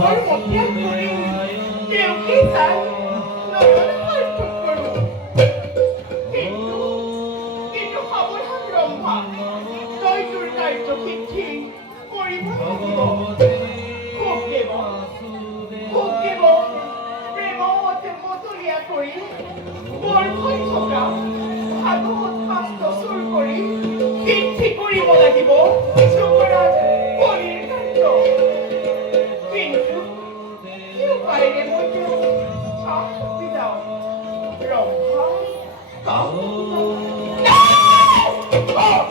মুখৰ মতিয়া কৰি তেওঁকে চাই নয়ন সাৰ্থক কৰোঁ। কিন্তু সাৱধান ৰম্ভা, তই তোৰ কাৰ্যসিদ্ধি কৰিব লাগিব। ভোগদেৱ প্ৰেমত মতলীয়া কৰি বৰ্ষই থকা ভাগৱত শাস্ত্ৰ চুৰ কৰি সিদ্ধি কৰিব লাগিব যুৱৰাজ বলিৰ কাৰ্য। কিন্তু কি উপায়েৰে মই তেওঁক কাষ চাপি যাওঁ? ৰম্ভা, কাষ চাপি যাওঁ।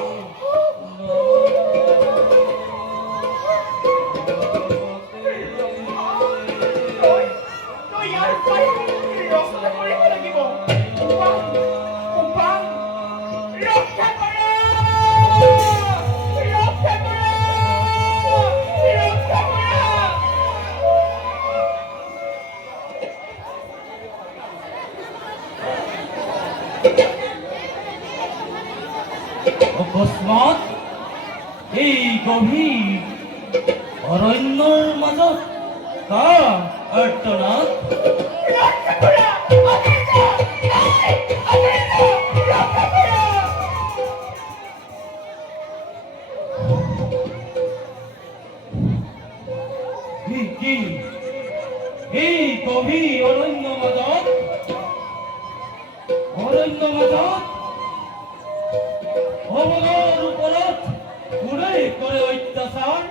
অকস্মাৎ এই গভীৰ অৰণ্যৰ মাজত কাৰ আৰ্তনাদ। এই গভীৰ অৰণ্য মাজত ভৱনৰ ওপৰত কোনে কৰে অত্যাচাৰ?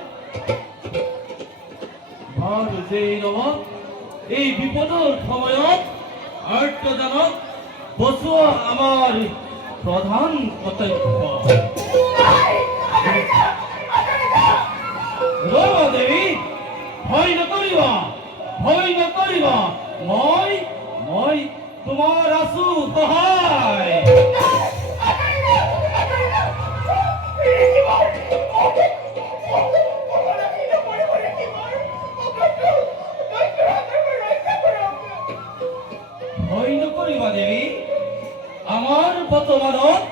ভাৰতেই নমক এই বিপদৰ সময়ত আৰ্তজনক বচোৱা আমাৰ প্ৰধান কৰ্তব্য। ৰমা দেৱী, ভয় নকৰিবা, ভয় নকৰিবা, মই তোমাৰ আছো সহায়। ভয় নকৰিবা দেৱী, আমাৰ বৰ্তমানত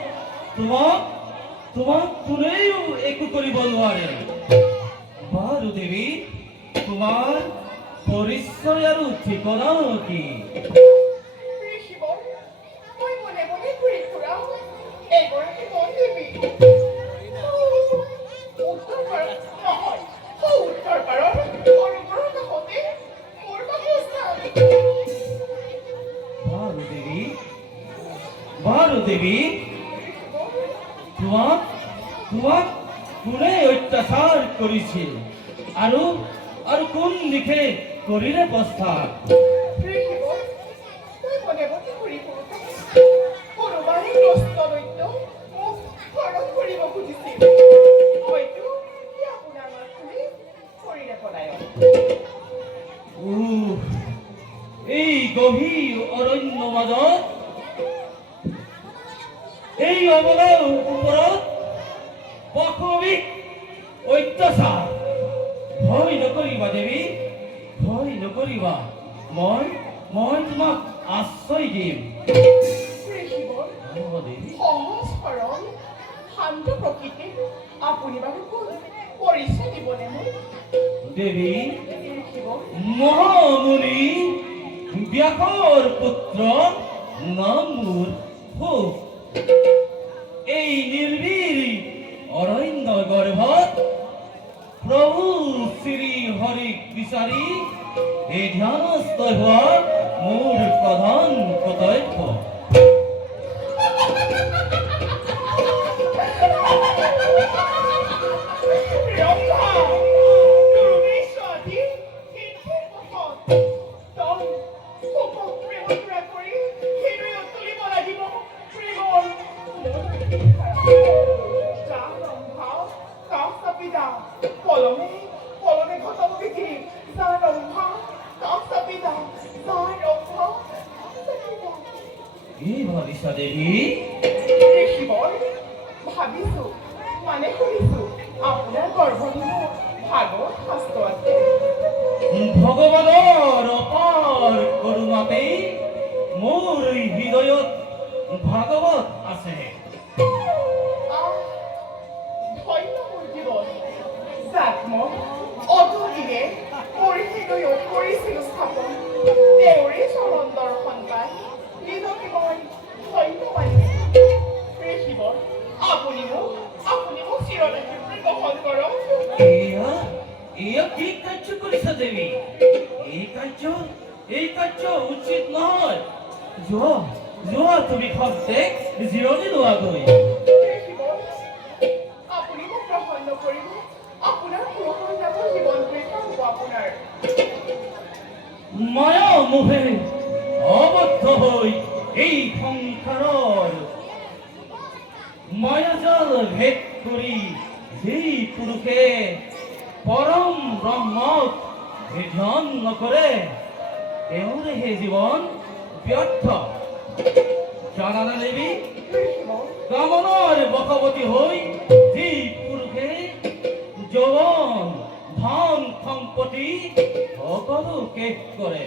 তোমাক কোনেও একো কৰিব নোৱাৰে। বাৰু দেৱী, তোমাৰ পৰিচয় আৰু ঠিকনা কি? বাৰু দেৱী, তোমাক কোনে অত্যাচাৰ কৰিছিল আৰু কোন দিশে কৰিলে প্ৰস্তাৱ? এই গভীৰ অৰণ্য মাজত এই অবলাৰ ওপৰত পাশবিক অত্যাচাৰ। ভয় নকৰিবা দেৱী, ভয় নকৰিবা, মই তোমাক আশ্ৰয় দিম। সহজ সৰল শান্ত প্ৰকৃতিৰ আপুনি বাৰু পৰিচয় দিবনে মোক? দেৱী, মহামুনি ব্যাসৰ পুত্ৰ নাম মোৰ সুখ। এই নিৰ্ভীৰ অৰণ্য গৰ্ভত প্ৰভু শ্ৰী হৰিক বিচাৰি এই ধ্যানস্থ হোৱা মোৰ প্ৰধান কৰ্তব্য। দেৱী, ভাবিছো মানে শুনিছো আপোনাৰ গৰ্ভত ভাগৱত শাস্ত্ৰ আছে। ভগৱানৰ অপাৰ কৰোণাতেই মোৰ হৃদয়ত ভাগৱত আছে। ধন্য মোৰ জীৱন, যাক মই অতদিনে পঢ়ি হৃদয়ত কৰিছিলোঁ স্থাপন। তেওঁৰে চৰণ দৰ্শন পাই নিজকে মই ধন্য মানিছোঁ। হে শিৱ, আপুনি মোক চিৰদিন গ্ৰহণ কৰক। এয়া এয়া কি কাৰ্য কৰিছা দেৱী? এই কাৰ্য উচিত নহয়। যোৱা তুমি খন্তেক জিৰণি লোৱাগৈ। হে শিৱ, আপুনি মোক গ্ৰহণ নকৰিব। আপোনাৰ পুৰুষৰ নামৰ জীৱনটোৱে হ'ব আপোনাৰ। মায়া মোহে আবদ্ধ হৈ এই সংসাৰৰ মায়াজাল ভেদ কৰি যেই পুৰুষে পৰম ব্ৰহ্মক ধ্যান নকৰে তেওঁৰে হে জীৱন ব্যৰ্থ। জানানে দেৱী, হে শিৱ, কামনাৰ বশৱতী হৈ যি পুৰুষে যৌৱন ধন সম্পত্তি সকলো শেষ কৰে,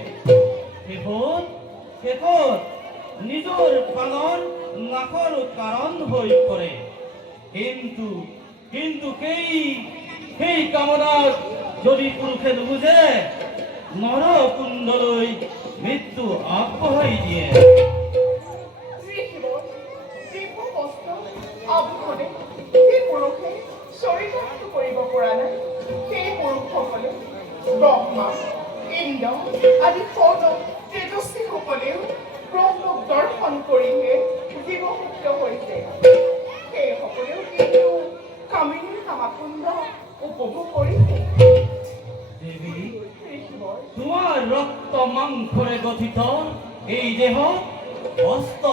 শেষত নিজৰ প্ৰাণৰ নাশৰ কাৰণ হৈ পৰে। কিন্তু সেই কামনাক যদি পুৰুষে নুবুজে নৰকুণ্ডলৈ মৃত্যু আগবঢ়াই দিয়ে। হে শিৱ, যিবোৰ কষ্ট আপুনি যি পুৰুষে চৰিতাৰ্থ কৰিব পৰা নাই, সেই পুৰুষসকলে ব্ৰহ্মা, ইন্দ্ৰ আদি সৌৰ তেজস্বীসকলেও ব্ৰহ্মক দৰ্শন কৰিহে জীৱমুক্ত হৈছে। সেইসকলেও কিন্তু কামিনীৰ কামাকুণ্ড উপভোগ কৰিছে। দেৱী, হে শিৱ, তোমাৰ ৰক্ত মাংসৰে গঠিত এই দেহ বস্ত্ৰ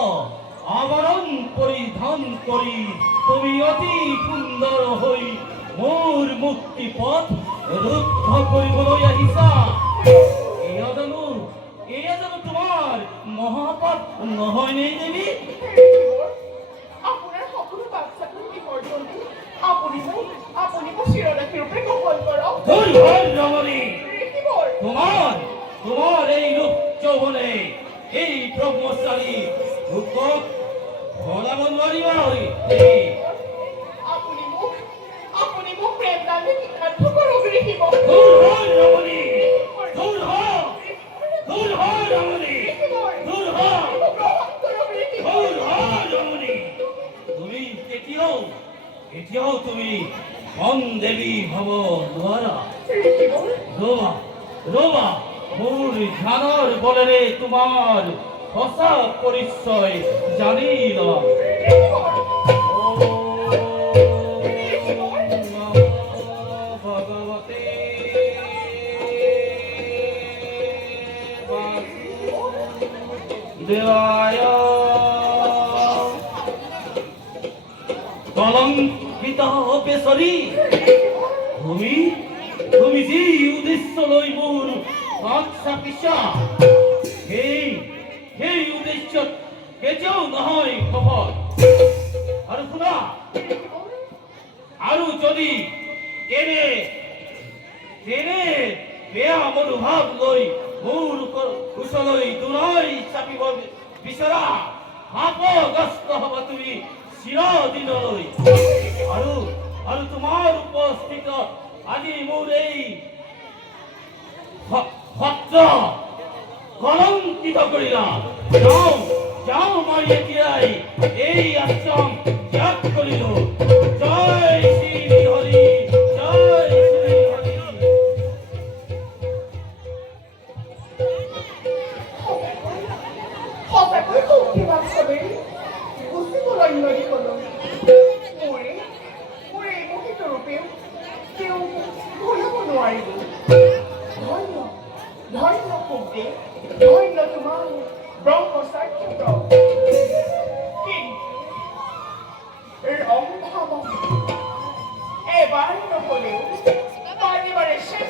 আৱৰণ পৰিধান কৰি তুমি অতি সুন্দৰ হৈ মোৰ মুক্তি পথ ৰুদ্ধ কৰিবলৈ আহিছা। এয়া জানো তোমাৰ মহাপাপ নহয়নে দেৱী? হে শিৱ, আপোনাৰ সকলো বাচ্চাটো বিসৰ্জনী আপুনি মোক চিৰদাসী ৰূপে গ্ৰহণ কৰক। ভুল হ'ল ৰমণী, হে শিৱ, তোমাৰ এই ৰূপ যৌৱনে এই ব্ৰহ্মচাৰী ৰূপক সলাব নোৱাৰিবা। আপুনি মোক প্ৰেম দানে কৃতাৰ্থ কৰক। হে শিৱ, দূৰ হ'ল ৰমণী, দূৰ হ'ল ৰমণী, দূৰ হ'ল। মোক গ্ৰহণ কৰক। হে শিৱ, ৰমণী, তুমি এতিয়াও তুমি মন দেৱী হব নোৱাৰা। হে শিৱ, ৰবা মোৰ ধ্যানৰ বলেৰে তোমাৰ সঁচা পৰিচয় জানি লম। ভগৱতে দেৱায় কলংকিত বেচৰী, তুমি যি উদ্দেশ্য লৈ মোৰ কাষ চাপিছা সেই উদ্দেশ্যত কেতিয়াও নহয় সফল। আৰু শুনা, আৰু যদি তেনে বেয়া মনোভাৱ লৈ মোৰ ওচৰলৈ দূৰৈ চাপিব বিচৰা শাপগ্ৰস্ত হ'ব তুমি চিৰদিনলৈ। আৰু তোমাৰ উপস্থিত আজি মোৰ এই সত্ৰ কলংকিত কৰিলা। যাওঁ মই এতিয়াই এই আশ্ৰম ত্যাগ কৰিলো। জয় শ্ৰী হৰি, জয় শ্ৰী হৰি। সঁচাকৈ শক্তিবান চবেই গুচিবলৈ নদীখনলৈ। মোৰ এই মোহিত ৰূপেও তেওঁ ভুলিব নোৱাৰিব। ধন্য সুখদেৱ, ধন্য তোমাৰ ব্ৰহ্মচাৰ্য ব্ৰহ্ম। কিন্তু ৰংধাম এবাৰ নহলেও বাৰে বাৰে শেষ